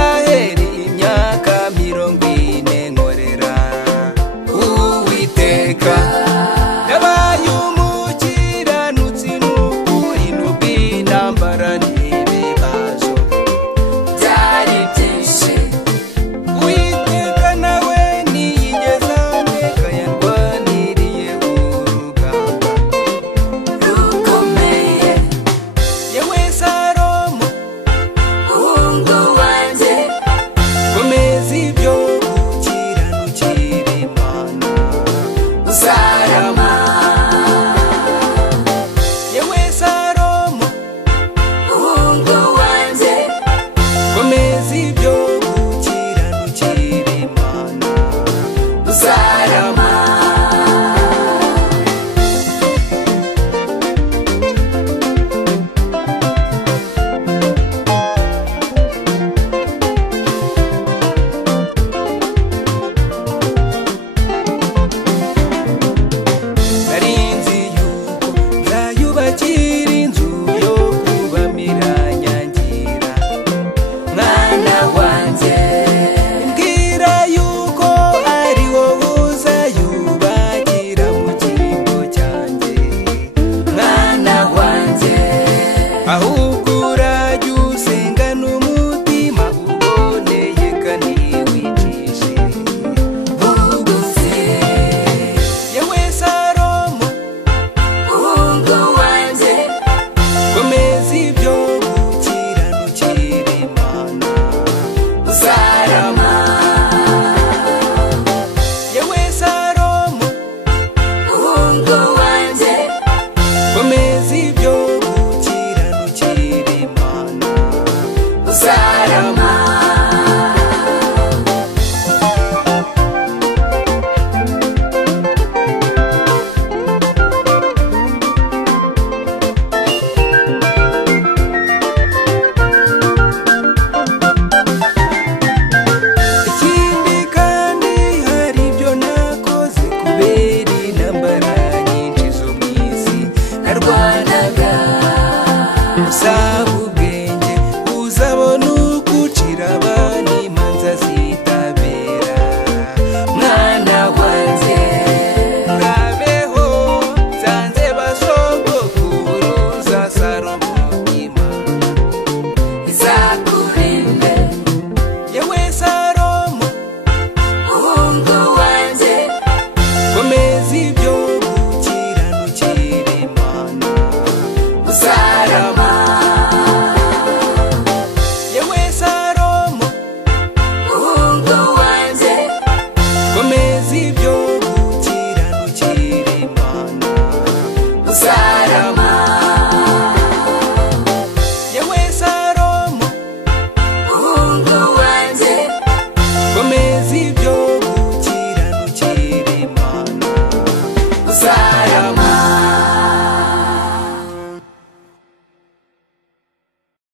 harahera imyaka 40 nkorera Uwiteka yabaye umukiranutsi n'ukuri n'ubw'intambara n'ibibazo byari byinshi Uwiteka nawe ntiyigeze andeka yarwaniriye urugamba rukomeye yewe Salomo hungu wanjye komeza ibyo gukiranukira Imana uzarama yewe Salomo hungu wanjye komeza ibyo gukiranukira Imana uzarama narinzi yuko nzayubakira inzu yo kubamira nyangira mwana